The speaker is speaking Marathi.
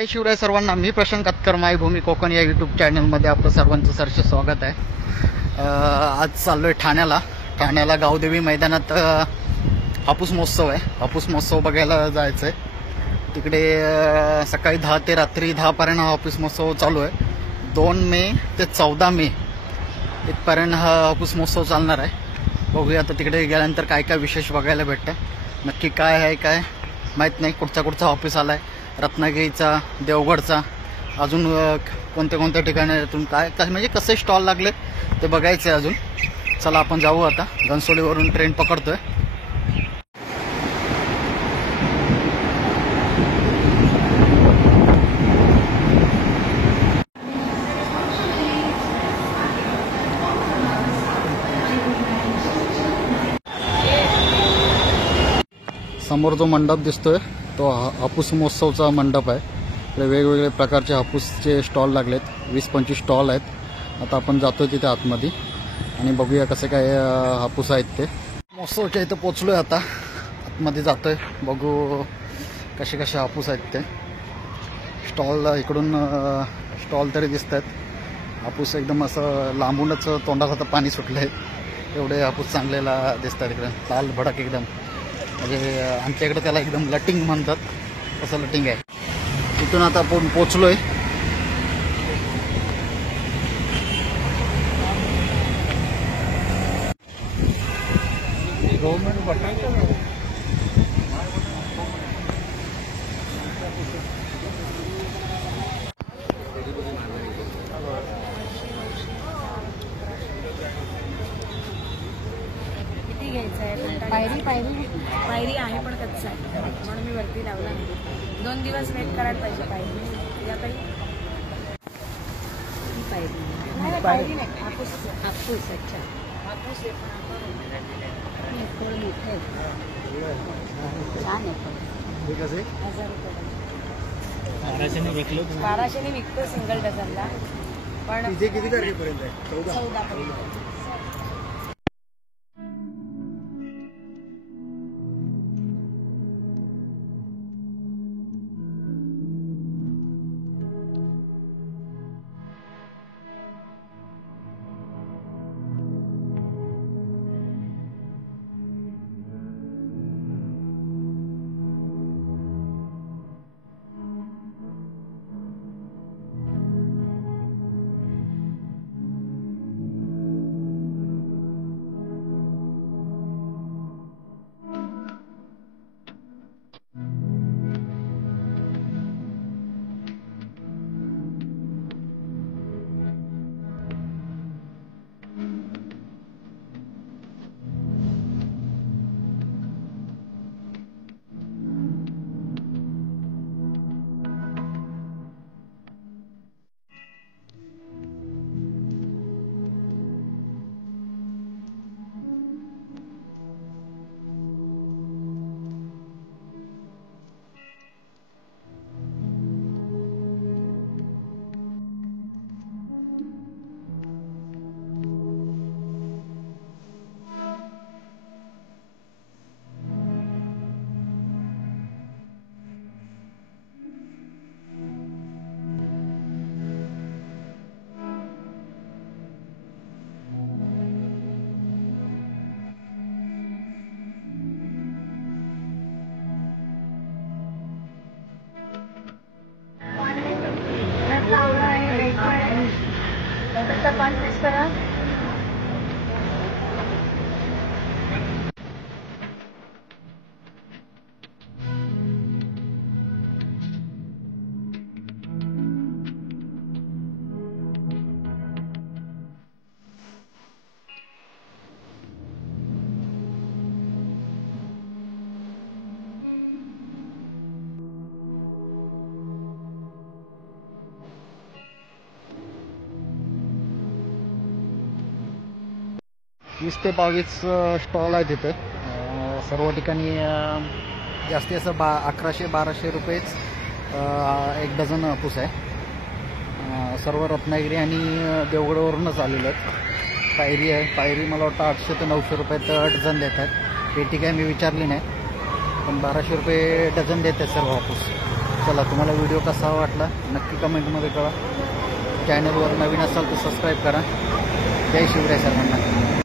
जय शिवराय सर्वांना. मी प्रशांत कातकर, मायभूमी कोकण या यूट्यूब चॅनलमध्ये आपलं सर्वांचं सहर्ष स्वागत आहे. आज चाललोय ठाण्याला गावदेवी मैदानात हापूस महोत्सव आहे. हापूस महोत्सव बघायला जायचं आहे. तिकडे सकाळी 10 ते रात्री 10 पर्यंत हा हापूस महोत्सव चालू आहे. 2 मे ते 14 मे इथपर्यंत हा हापूस महोत्सव चालणार आहे. बघूया आता तिकडे गेल्यानंतर काय काय विशेष बघायला भेटतं. नक्की काय आहे काय माहीत नाही. कुठचा हापूस आला आहे, रत्नागिरीचा, देवगडचा, अजून कोणत्या ठिकाणातून काय म्हणजे कसे स्टॉल लागले ते बघायचे अजून. चला आपण जाऊ आता. घनसोलीवरून ट्रेन पकडतोय. समोर जो मंडप दिसतोय तो हापूस महोत्सवचा मंडप आहे. इकडे वेगवेगळे प्रकारचे हापूसचे स्टॉल लागलेत. 20-25 स्टॉल आहेत. आता आपण जातोय तिथे आतमध्ये आणि बघूया कसे काय हापूस आहेत ते. महोत्सवच्या इथं पोचलोय आता. आतमध्ये जातोय, बघू कसे हापूस आहेत ते. स्टॉल इकडून स्टॉल तरी दिसत आहेत. हापूस एकदम असं लांबूनच तोंडात आता पाणी सुटलंय. एवढे हापूस चांगलेला दिसतात इकडे, लाल भडक एकदम. म्हणजे आमच्या इकडे त्याला एकदम लटिंग म्हणतात, असं लटिंग आहे. तिथून आता आपण पोचलोय. पायरी आहे पण कच्चा आहे म्हणून मी वरती लावला नाही. 2 दिवस वेट करायला पाहिजे पायरी. या काही पायरी नाही, हापूस. अच्छा, हापूस आहे पण मोठे छान आहे. पण 1000 रुपये 1200 विकतो सिंगल डझनला. पण किती तारखेपर्यंत आहे? 14 पर्यंत. वीस ते 22 स्टॉल आहे तिथे. सर्व ठिकाणी जास्ती असं 1100-1200 रुपयेच 1 डझन हापूस आहे. सर्व रत्नागिरी आणि देवगडवरूनच आलेले आहेत. पायरी आहे, पायरी मला वाटतं 800 ते 900 रुपयात डझन देत आहेत. पेटी काय मी विचारली नाही, पण 1200 रुपये डझन देत आहेत सर्व हापूस. चला, तुम्हाला व्हिडिओ कसा वाटला नक्की कमेंटमध्ये कळवा. चॅनलवर नवीन असाल तर सबस्क्राईब करा. जय शिवराय सर्वांना.